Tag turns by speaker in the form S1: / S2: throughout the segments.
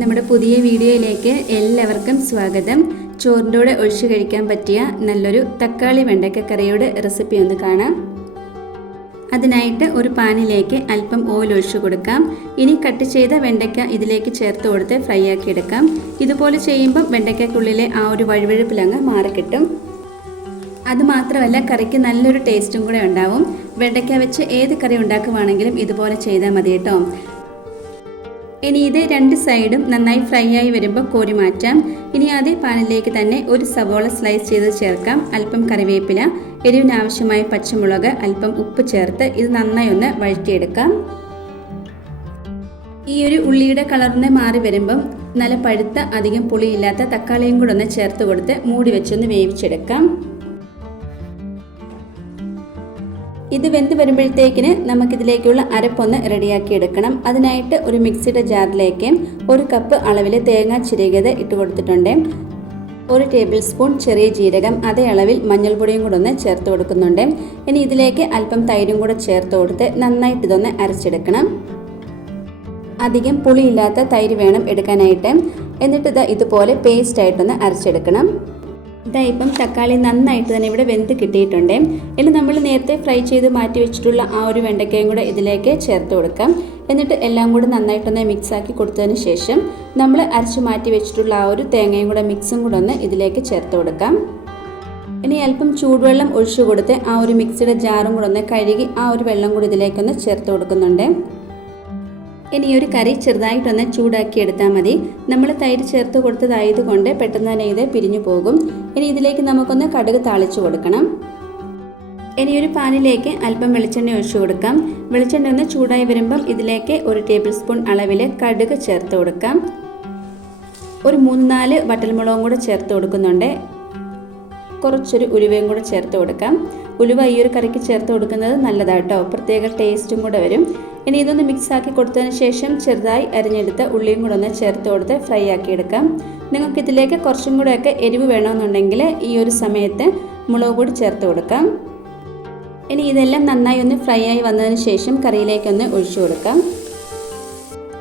S1: നമ്മുടെ പുതിയ വീഡിയോയിലേക്ക് എല്ലാവർക്കും സ്വാഗതം. ചോറിന്റെ കൂടെ ഒഴിച്ചു കഴിക്കാൻ പറ്റിയ നല്ലൊരു തക്കാളി വെണ്ടയ്ക്ക കറിയുടെ റെസിപ്പി ഒന്ന് കാണാം. അതിനായിട്ട് ഒരു പാനിലേക്ക് അല്പം ഓയിൽ ഒഴിച്ചു കൊടുക്കാം. ഇനി കട്ട് ചെയ്ത വെണ്ടയ്ക്ക ഇതിലേക്ക് ചേർത്ത് കൊടുത്ത് ഫ്രൈ ആക്കി എടുക്കാം. ഇതുപോലെ ചെയ്യുമ്പം വെണ്ടയ്ക്കുള്ളിലെ ആ ഒരു വഴുവഴുപ്പിലങ്ങ് മാറിക്കിട്ടും അതുമാത്രമല്ല കറിക്ക് നല്ലൊരു ടേസ്റ്റും കൂടെ ഉണ്ടാവും. വെണ്ടയ്ക്ക വെച്ച് ഏത് കറി ഉണ്ടാക്കുവാണെങ്കിലും ഇതുപോലെ ചെയ്താൽ മതി കേട്ടോ. ഇനി ഇത് രണ്ട് സൈഡും നന്നായി ഫ്രൈ ആയി വരുമ്പോൾ കോരി മാറ്റാം. ഇനി അതേ പാനിലേക്ക് തന്നെ ഒരു സവോള സ്ലൈസ് ചെയ്ത് ചേർക്കാം. അല്പം കറിവേപ്പില എരിവിനാവശ്യമായ പച്ചമുളക് അല്പം ഉപ്പ് ചേർത്ത് ഇത് നന്നായി ഒന്ന് വഴറ്റിയെടുക്കാം. ഈ ഒരു ഉള്ളിയുടെ കളറിന് മാറി വരുമ്പം നല്ല പഴുത്ത അധികം പുളിയില്ലാത്ത തക്കാളിയും കൂടെ ഒന്ന് ചേർത്ത് കൊടുത്ത് മൂടി വെച്ചൊന്ന് വേവിച്ചെടുക്കാം. ഇത് വെന്ത് വരുമ്പോഴത്തേക്കിന് നമുക്കിതിലേക്കുള്ള അരപ്പൊന്ന് റെഡിയാക്കി എടുക്കണം അതിനായിട്ട് ഒരു മിക്സിയുടെ ജാറിലേക്ക് ഒരു കപ്പ് അളവിൽ തേങ്ങ ചിരകിയത് ഇട്ട് കൊടുത്തിട്ടുണ്ട്. ഒരു ടേബിൾ സ്പൂൺ ചെറിയ ജീരകം അതേ അളവിൽ മഞ്ഞൾപ്പൊടിയും കൂടെ ഒന്ന് ചേർത്ത് കൊടുക്കുന്നുണ്ട്. ഇനി ഇതിലേക്ക് അല്പം തൈരും കൂടെ ചേർത്ത് കൊടുത്ത് നന്നായിട്ട് ഇതൊന്ന് അരച്ചെടുക്കണം. അധികം പുളിയില്ലാത്ത തൈര് വേണം എടുക്കാനായിട്ട്. എന്നിട്ട് ഇത് ഇതുപോലെ പേസ്റ്റ് ആയിട്ടൊന്ന് അരച്ചെടുക്കണം. ഇതാ ഇപ്പം തക്കാളി നന്നായിട്ട് തന്നെ ഇവിടെ വെന്ത് കിട്ടിയിട്ടുണ്ട്. ഇനി നമ്മൾ നേരത്തെ ഫ്രൈ ചെയ്ത് മാറ്റി വെച്ചിട്ടുള്ള ആ ഒരു വെണ്ടയ്ക്കയും കൂടെ ഇതിലേക്ക് ചേർത്ത് കൊടുക്കാം. എന്നിട്ട് എല്ലാം കൂടെ നന്നായിട്ടൊന്ന് മിക്സ് ആക്കി കൊടുത്തതിന് ശേഷം നമ്മൾ അരച്ച് മാറ്റി വെച്ചിട്ടുള്ള ആ ഒരു തേങ്ങയും കൂടെ മിക്സും കൂടെ ഒന്ന് ഇതിലേക്ക് ചേർത്ത് കൊടുക്കാം. ഇനി അല്പം ചൂടുവെള്ളം ഒഴിച്ചു കൊടുത്ത് ആ ഒരു മിക്സിയുടെ ജാറും കൂടെ ഒന്ന് കഴുകി ആ ഒരു വെള്ളം കൂടി ഇതിലേക്കൊന്ന് ചേർത്ത് കൊടുക്കുന്നുണ്ട്. ഇനി ഒരു കറി ചെറുതായിട്ടൊന്ന് ചൂടാക്കി എടുത്താൽ മതി. നമ്മൾ തൈര് ചേർത്ത് കൊടുത്തതായതുകൊണ്ട് പെട്ടെന്ന് തന്നെ ഇത് പിരിഞ്ഞു പോകും. ഇനി ഇതിലേക്ക് നമുക്കൊന്ന് കടുക് താളിച്ചു കൊടുക്കണം. ഇനി ഒരു പാനിലേക്ക് അല്പം വെളിച്ചെണ്ണ ഒഴിച്ചു കൊടുക്കാം. വെളിച്ചെണ്ണ ഒന്ന് ചൂടായി വരുമ്പം ഇതിലേക്ക് ഒരു ടേബിൾ സ്പൂൺ അളവിൽ കടുക് ചേർത്ത് കൊടുക്കാം. ഒരു മൂന്ന് നാല് വട്ടൽമുളകും കൂടെ ചേർത്ത് കൊടുക്കുന്നുണ്ട്. കുറച്ചൊരു ഉലുവയും കൂടെ ചേർത്ത് കൊടുക്കാം. ഉലുവ ഈ ഒരു കറിക്ക് ചേർത്ത് കൊടുക്കുന്നത് നല്ലതാട്ടോ. പ്രത്യേക ടേസ്റ്റും കൂടെ വരും. ഇനി ഇതൊന്ന് മിക്സ് ആക്കി കൊടുത്തതിന് ശേഷം ചെറുതായി അരിഞ്ഞെടുത്ത് ഉള്ളിയും കൂടെ ഒന്ന് ചേർത്ത് കൊടുത്ത് ഫ്രൈ ആക്കി എടുക്കാം. നിങ്ങൾക്ക് ഇതിലേക്ക് കുറച്ചും കൂടെയൊക്കെ എരിവ് വേണമെന്നുണ്ടെങ്കിൽ ഈ ഒരു സമയത്ത് മുളക് പൊടി ചേർത്ത് കൊടുക്കാം. ഇനി ഇതെല്ലാം നന്നായി ഒന്ന് ഫ്രൈ ആയി വന്നതിന് ശേഷം കറിയിലേക്കൊന്ന് ഒഴിച്ചു കൊടുക്കാം.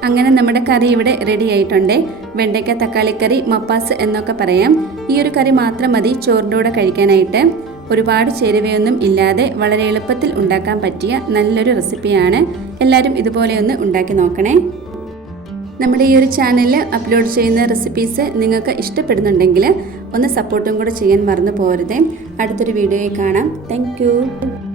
S1: അങ്ങനെ നമ്മുടെ കറി ഇവിടെ റെഡി ആയിട്ടുണ്ട്. വെണ്ടയ്ക്ക തക്കാളിക്കറി മപ്പാസ് എന്നൊക്കെ പറയാം. ഈ ഒരു കറി മാത്രം മതി ചോറിന്റെ കൂടെ കഴിക്കാനായിട്ട്. ഒരുപാട് ചേരുവയൊന്നും ഇല്ലാതെ വളരെ എളുപ്പത്തിൽ ഉണ്ടാക്കാൻ പറ്റിയ നല്ലൊരു റെസിപ്പിയാണ്. എല്ലാവരും ഇതുപോലെ ഒന്ന് ഉണ്ടാക്കി നോക്കണേ. നമ്മുടെ ഈ ഒരു ചാനലിൽ അപ്ലോഡ് ചെയ്യുന്ന റെസിപ്പീസ് നിങ്ങൾക്ക് ഇഷ്ടപ്പെടുന്നുണ്ടെങ്കിൽ ഒന്ന് സപ്പോർട്ടും കൂടെ ചെയ്യാൻ മറന്നു പോരുതേ അടുത്തൊരു വീഡിയോയിൽ കാണാം. താങ്ക്